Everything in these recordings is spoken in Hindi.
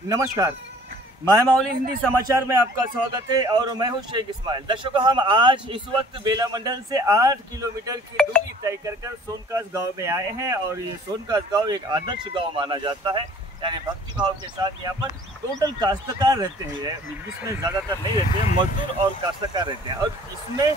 नमस्कार, मायमावली हिंदी समाचार में आपका स्वागत है और मैं हूं शेख इस्माइल। दर्शकों, हम आज इस वक्त बेला मंडल से 8 किलोमीटर की दूरी तय कर सोनकास गांव में आए हैं और ये सोनकास गांव एक आदर्श गांव माना जाता है। यानी भक्ति भाव के साथ यहाँ पर टोटल काश्तकार रहते हैं, जिसमें ज़्यादातर नहीं रहते हैं, मजदूर और काश्तकार रहते हैं। और इसमें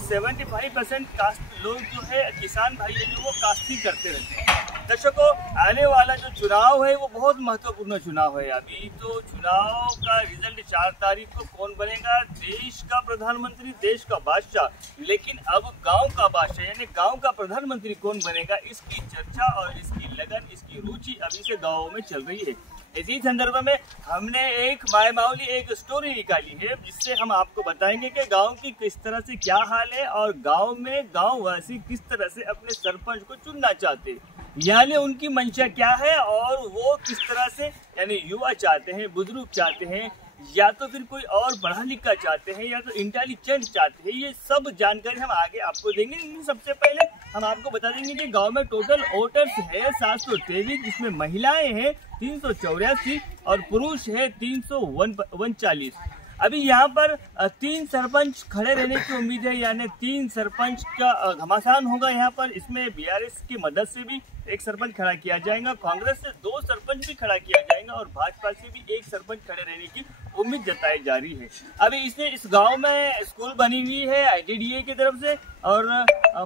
75% काश्त लोग जो है किसान भाई है जो वो काश्ती करते रहते हैं। दर्शकों, आने वाला जो चुनाव है वो बहुत महत्वपूर्ण चुनाव है। अभी तो चुनाव का रिजल्ट 4 तारीख को कौन बनेगा, देश का प्रधानमंत्री, देश का बादशाह, लेकिन अब गांव का बादशाह यानी गांव का प्रधानमंत्री कौन बनेगा, इसकी चर्चा और इसकी लगन, इसकी रुचि अभी से गाँव में चल रही है। इसी संदर्भ में हमने एक मायमावली एक स्टोरी निकाली है, जिससे हम आपको बताएंगे कि गांव की किस तरह से क्या हाल है और गांव में गांववासी किस तरह से अपने सरपंच को चुनना चाहते हैं, यानी उनकी मंशा क्या है और वो किस तरह से, यानी युवा चाहते हैं, बुजुर्ग चाहते हैं, या तो फिर कोई और पढ़ा लिखा चाहते हैं, या तो इंटेलिजेंट चाहते हैं। ये सब जानकारी हम आगे आपको देंगे। लेकिन सबसे पहले हम आपको बता देंगे कि गांव में टोटल वोटर्स है 723, जिसमें महिलाएं हैं 384 और पुरुष है 339। अभी यहाँ पर 3 सरपंच खड़े रहने की उम्मीद है, यानी 3 सरपंच का घमासान होगा यहाँ पर। इसमें बीआरएस की मदद से भी एक सरपंच खड़ा किया जाएगा, कांग्रेस से 2 सरपंच भी खड़ा किया जाएगा और भाजपा से भी 1 सरपंच खड़े रहने की उम्मीद जताई जा रही है। अभी इस गांव में स्कूल बनी हुई है आईटीडीए की तरफ से और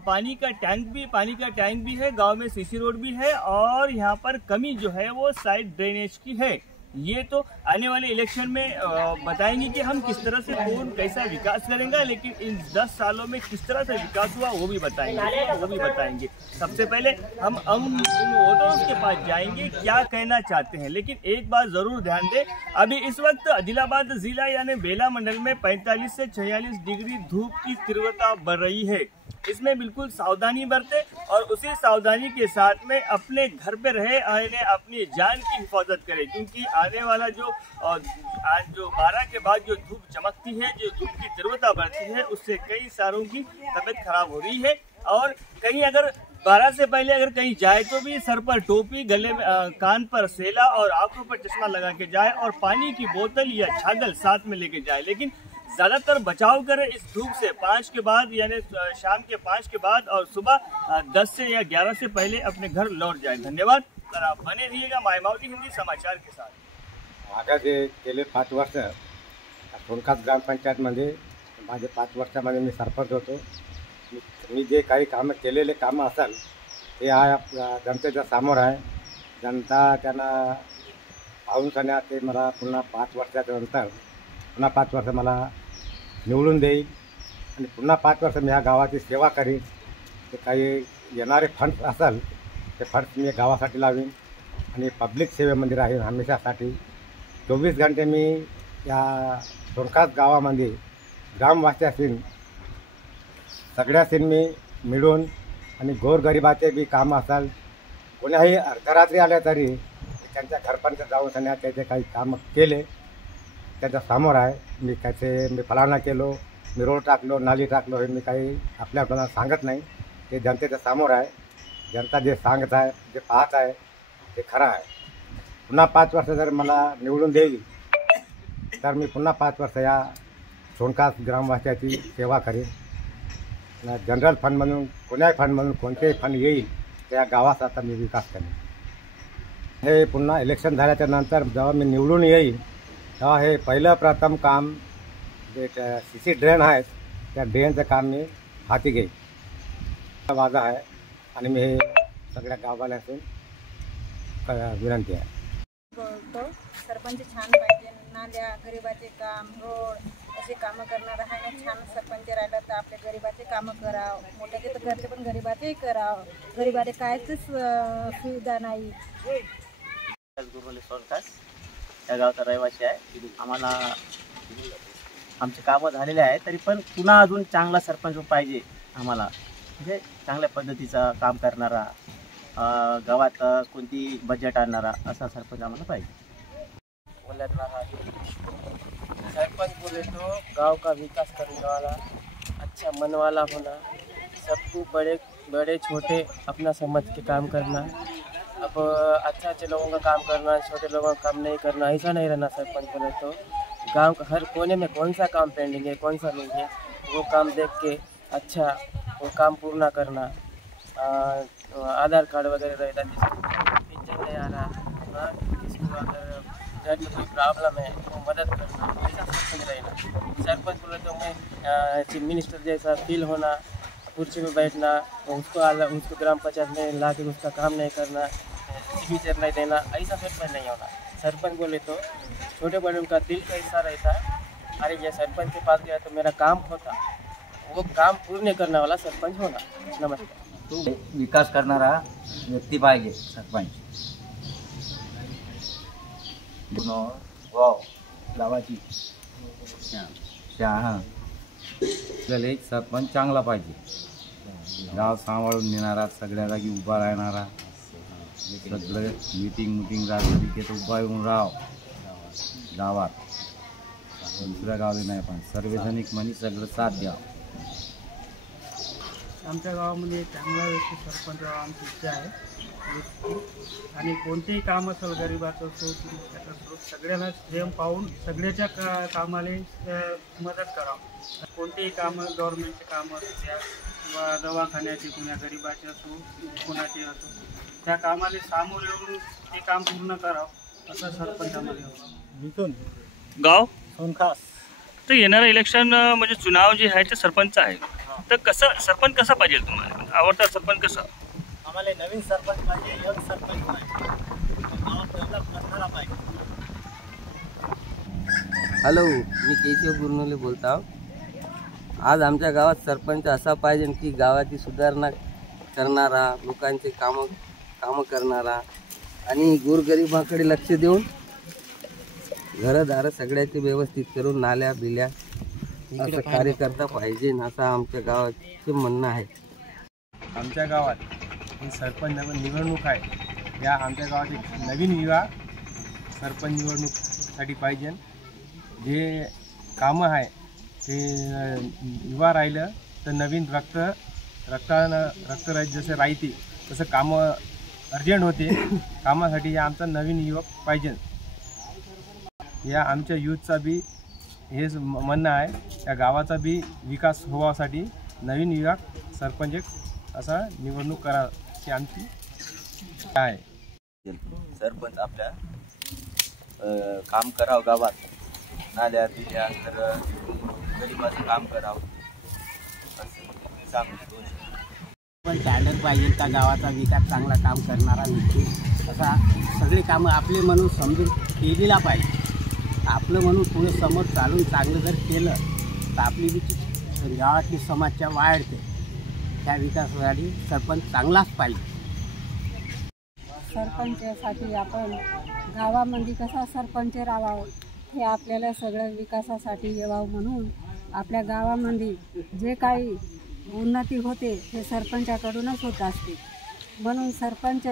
पानी का टैंक भी है, गांव में सीसी रोड भी है और यहाँ पर कमी जो है वो साइड ड्रेनेज की है। ये तो आने वाले इलेक्शन में बताएंगे कि हम किस तरह से कौन कैसा विकास करेंगे, लेकिन इन 10 सालों में किस तरह से विकास हुआ वो भी बताएंगे। सबसे पहले हम उन वोटर्स के पास जाएंगे क्या कहना चाहते हैं। लेकिन एक बात जरूर ध्यान दें, अभी इस वक्त आदिलाबाद जिला यानी बेला मंडल में 45 से 46 डिग्री धूप की तीव्रता बढ़ रही है। इसमें बिल्कुल सावधानी बरतें और उसी सावधानी के साथ में अपने घर पे रहे, अपनी जान की हिफाजत करें, क्योंकि आने वाला आज 12 के बाद जो धूप चमकती है, जो धूप की तीव्रता बढ़ती है, उससे कई सारों की तबीयत खराब हो रही है। और कहीं अगर 12 से पहले अगर कहीं जाए तो भी सर पर टोपी, गले में कान पर सेला और आंखों पर चश्मा लगा के जाए और पानी की बोतल या छागल साथ में लेके जाए। लेकिन ज़्यादातर बचाव करें इस धूप से 5 के बाद, यानी शाम के 5 के बाद और सुबह 10 से या 11 से पहले अपने घर लौट जाए। धन्यवाद और आप बने रहिएगा मायमावली हिंदी समाचार के साथ। मागा जे गेले 5 वर्ष सोनकास ग्रामपंचायतमध्ये माझे 5 वर्षामध्ये मी सरपंच होतो। मी जे काही कामं केलेले कामं असाल ते जनतेच्या समोर आहे। जनता त्यांना पाहून सन्या ते मला पुन्हा 5 वर्षाच्या नंतर पुन्हा 5 वर्ष मला निवडून देईल आणि पुन्हा 5 वर्ष मी ह्या गावाची सेवा करीन। ते काही येणारे फंड्स असेल ते फंड्स मी गावासाठी लावीन आणि पब्लिक सेवेमध्ये राहीन हमेशासाठी। 24 घंटे मी या सोनकास गावामध्ये ग्रामवासियांशी सगळ्याशी मी मिळून आणि गोरगरिबाचे बी कामं असाल, कोणाही अर्धरात्री आले तरी त्यांच्या घरपर्यंत जाऊन त्यांना त्याचे काही कामं केले त्याच्या समोर आहे। मी फलाना केलो, मी रोड टाकलो, नाली टाकलो, हे मी काही आपल्याला सांगत नाही, ते जनतेच्या समोर आहे। जनता जे सांगत आहे, जे पाहत आहे ते खरं आहे। पुन्हा 5 वर्ष जर मला निवडून देईल तर मी पुन्हा 5 वर्ष या सोनकास ग्रामवासियाची सेवा करेन। जनरल फंडमधून कोण्याही फंडमधून कोणतेही फंड येईल त्या गावाचा आता मी विकास करेन। हे पुन्हा इलेक्शन झाल्याच्या नंतर जेव्हा मी निवडून येईल तेव्हा हे पहिलं प्रथम काम जे सीसी ड्रेन आहेत त्या ड्रेनचं काम मी हाती घेईन। माझा आहे आणि मी हे सगळ्या गाववाल्यांकडून विनंती आहे। सरपंच छान पाहिजे, नाल्या, गरिबाचे काम, रोड असे कामं करणार आहे ना। छान सरपंच राहिलं तर आपल्या गरिबाचे कामं करावं, मोठ्याचे तर घरचे पण गरिबाचेही करावं। गरिबाचे कायच सुविधा नाही। गुरुले सोनकास या गावचा रहिवासी आहे। आम्हाला आमचे कामं झालेले आहे, तरी पण पुन्हा अजून चांगला सरपंच पाहिजे आम्हाला, म्हणजे चांगल्या पद्धतीचा काम करणारा, गावात कोणती बजेट आणणारा असा सरपंच आम्हाला पाहिजे। सरपंच बोले तो गांव का विकास करने वाला, अच्छा मन वाला होना, सबको बड़े बड़े छोटे अपना समझ के काम करना, अब अच्छे अच्छे लोगों का काम करना, छोटे लोगों का काम नहीं करना, ऐसा नहीं रहना सरपंच बोले तो। गांव का हर कोने में कौन सा काम पेंडिंग है, कौन सा नहीं है, वो काम देख के अच्छा वो काम पूर्ण करना। आधार कार्ड वगैरह रहता है, जिसको पेंशन नहीं आ रहा, किसको अगर घर में कोई प्रॉब्लम है वो मदद करना, ऐसा सरपंच रहना। सरपंच बोले तो मैं चीफ मिनिस्टर जैसा फील होना, कुर्सी में बैठना, उसको ग्राम पंचायत में ला के उसका काम नहीं करना, सिग्नेचर नहीं देना, ऐसा सरपंच नहीं होना। सरपंच बोले तो छोटे बड़े उनका दिल का हिस्सा रहता है, अरे ये सरपंच के पास गया तो मेरा काम होता, वो काम पूर्ण करने वाला सरपंच होना। नमस्कार। विकास करणारा व्यक्ती पाहिजे सरपंच। गावाची हां आपल्याला एक सरपंच चांगला पाहिजे, गाव सांभाळून नेणारा, सगळ्या जागी उभा राहणारा, सगळं मीटिंग राहणारी ते उभा येऊन राहाव गावात, दुसऱ्या गावाला नाही पण सार्वजनिक म्हणे सगळं साथ द्यावं। आमच्या गावामध्ये चांगला व्यक्ती सरपंच व्हावा आमची इच्छा आहे। आणि कोणतेही काम असेल, गरिबाचं असो की त्याचं असो, सगळ्याला प्रेम पाहून सगळ्याच्या कामाला मदत करावं। कोणतेही कामं, गव्हर्नमेंटचे कामं असत्या किंवा दवाखान्याचे, कुणा गरिबाचे असो कोणाचे असो, त्या कामाला सामोर येऊन ते काम पूर्ण करावं असं सरपंचामध्ये हवं। मिथून गाव सोनखास तर येणारं इलेक्शन म्हणजे चुनाव जे आहे ते सरपंच आहे, तर कसं सरपंच कसा पाहिजे तुम्हाला, आवडता सरपंच कसा? आम्हाला नवीन सरपंच पाहिजे, यंग सरपंच पाहिजे, गावात डेव्हलप करणारा पाहिजे। हॅलो, मी केशव गुरनुले बोलतो। आज आमच्या गावात सरपंच असा पाहिजे की गावाची सुधारणा करणारा, लोकांचे कामं करणारा आणि गोरगरिबाकडे लक्ष देऊन घरदार सगळ्याचे व्यवस्थित करून नाल्या बिल्या असं कार्यकर्ता पाहिजे, असं आमच्या गावाचे म्हणणं आहे। आमच्या गावात ही सरपंच निवडणूक आहे, या आमच्या गावात एक नवीन युवा सरपंच निवडणूकसाठी पाहिजे। जे कामं आहे ते युवा राहिलं तर नवीन रक्त जसं राहते तसं कामं अर्जंट होते, कामासाठी या आमचा नवीन युवक पाहिजे। या आमच्या यूथचा बी हेच म्हणणं आहे, या गावाचा बी विकास होण्यासाठी नवीन युवक सरपंच असा निवडणूक करा ही आमची आहे। सरपंच आपल्या काम करावं, गावात नाल्या बिल्या तर गरिबाचं काम करावं असं सांगतो। पण टॅलेंट पाहिजे, त्या गावाचा विकास चांगला काम करणारा व्यक्ती असा सगळी कामं आपले म्हणून समजून केलेला पाहिजे। आपलं म्हणून पुढे समोर चालून चांगलं जर केलं तर आपली जी गावातली समाजच्या वाढते, त्या विकासासाठी सरपंच चांगलाच पाहिजे। सरपंचासाठी आपण गावामध्ये कसा सरपंच राहावं हे आपल्याला सगळं विकासासाठी यावं, म्हणून आपल्या गावामध्ये जे काही उन्नती होते हे सरपंचाकडूनच होत असते। म्हणून सरपंच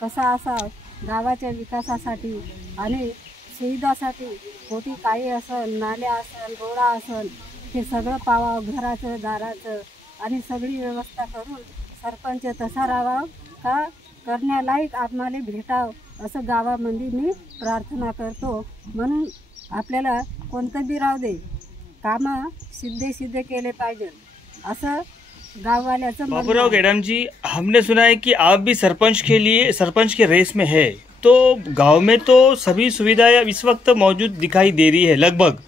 कसा असावा गावाच्या विकासासाठी आणि सुविधासाठी, कोठी काही असेल, नाल्या असेल, रोडा असेल, ते सगळं पाहावं, घराचं दाराचं आणि सगळी व्यवस्था करून सरपंच तसा राहावा का करण्यालायक आम्हाला भेटावं असं गावामध्ये मी प्रार्थना करतो। म्हणून आपल्याला कोणतं बी राहू दे, कामं सिद्धे केले पाहिजे असं गाँववाल्याचं। बाबूराव गेडाम जी, हमने सुना है कि आप भी सरपंच के रेस में है, तो गांव में तो सभी सुविधाएं इस वक्त मौजूद दिखाई दे रही है लगभग,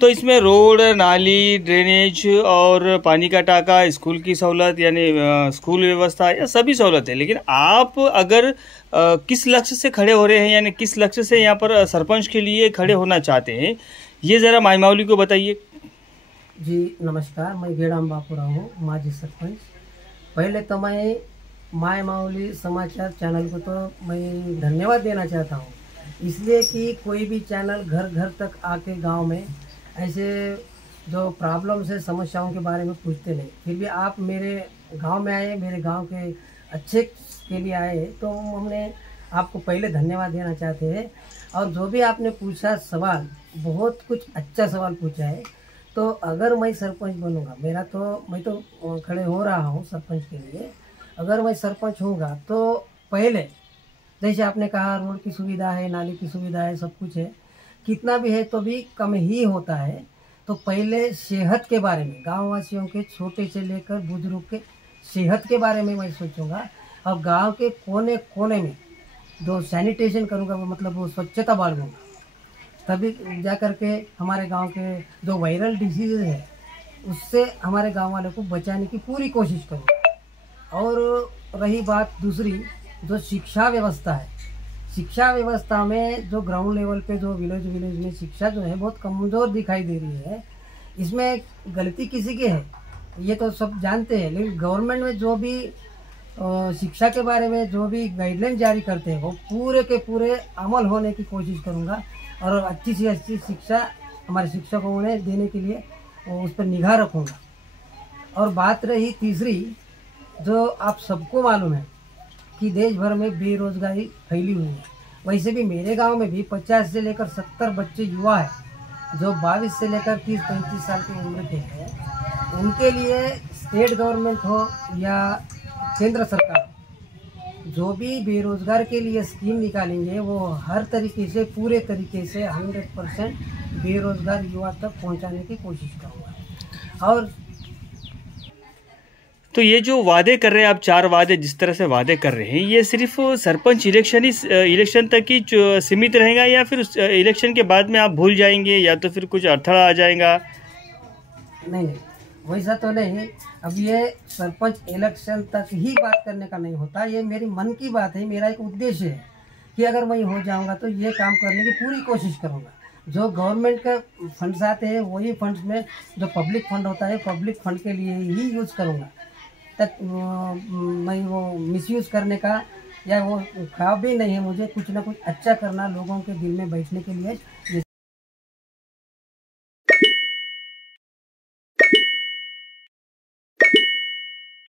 तो इसमें रोड, नाली, ड्रेनेज और पानी का टाका, स्कूल की सहूलत यानी स्कूल व्यवस्था, या सभी सहूलत है, लेकिन आप अगर किस लक्ष्य से खड़े हो रहे हैं, यानी किस लक्ष्य से यहाँ पर सरपंच के लिए खड़े होना चाहते हैं, ये ज़रा मायमावली को बताइए। जी नमस्कार, मैं गेडाम बापूराव हूँ, माजी सरपंच। पहले तो मैं मायमावली समाचार चैनल को तो मैं धन्यवाद देना चाहता हूँ, इसलिए कि कोई भी चैनल घर घर तक आके गांव में ऐसे जो प्रॉब्लम्स है, समस्याओं के बारे में पूछते नहीं, फिर भी आप मेरे गांव में आए, मेरे गांव के अच्छे के लिए आए, तो हमने आपको पहले धन्यवाद देना चाहते हैं। और जो भी आपने पूछा सवाल, बहुत कुछ अच्छा सवाल पूछा है। तो अगर मैं सरपंच बनूंगा, मैं तो खड़े हो रहा हूँ सरपंच के लिए, अगर मैं सरपंच होऊंगा तो पहले जैसे आपने कहा रोड की सुविधा है, नाली की सुविधा है, सब कुछ है, कितना भी है तो भी कम ही होता है। तो पहले सेहत के बारे में, गाँव वासियों के छोटे से लेकर बुजुर्ग के सेहत के बारे में मैं सोचूंगा, और गांव के कोने कोने में जो सैनिटेशन करूंगा, वो मतलब वो स्वच्छता बांटूंगा, तभी जा करके हमारे गांव के जो वायरल डिसीज है उससे हमारे गांव वालों को बचाने की पूरी कोशिश करूंगा। और रही बात दूसरी, जो शिक्षा व्यवस्था है, शिक्षा व्यवस्था में जो ग्राउंड लेवल पे जो विलेज में शिक्षा जो है बहुत कमज़ोर दिखाई दे रही है। इसमें गलती किसी की है ये तो सब जानते हैं, लेकिन गवर्नमेंट में जो भी शिक्षा के बारे में जो भी गाइडलाइन जारी करते हैं वो पूरे के पूरे अमल होने की कोशिश करूंगा, और अच्छी से अच्छी शिक्षा हमारे शिक्षकों ने देने के लिए उस पर निगाह रखूंगा। और बात रही तीसरी, जो आप सबको मालूम है कि देश भर में बेरोजगारी फैली हुई है, वैसे भी मेरे गांव में भी 50 से लेकर 70 बच्चे युवा हैं जो 22 से लेकर 30-35 साल की उम्र के हैं। उनके लिए स्टेट गवर्नमेंट हो या केंद्र सरकार, जो भी बेरोजगार के लिए स्कीम निकालेंगे वो हर तरीके से पूरे तरीके से 100% बेरोजगार युवा तक पहुंचाने की कोशिश करूँगा। और तो ये जो वादे कर रहे हैं आप, 4 वादे जिस तरह से वादे कर रहे हैं, ये सिर्फ सरपंच इलेक्शन तक ही सीमित रहेगा, या फिर इलेक्शन के बाद में आप भूल जाएंगे, या तो फिर कुछ अड़थड़ा आ जाएगा? नहीं, वैसा तो नहीं। अब ये सरपंच इलेक्शन तक ही बात करने का नहीं होता, ये मेरी मन की बात है। मेरा एक उद्देश्य है कि अगर मैं हो जाऊंगा तो ये काम करने की पूरी कोशिश करूंगा। जो गवर्नमेंट का फंड्स आते हैं वही फंड्स में जो पब्लिक फंड होता है, पब्लिक फंड के लिए ही यूज़ करूंगा। तक मैं वो मिसयूज़ करने का या वो ख्वाब भी नहीं है मुझे। कुछ ना कुछ अच्छा करना लोगों के दिल में बैठने के लिए।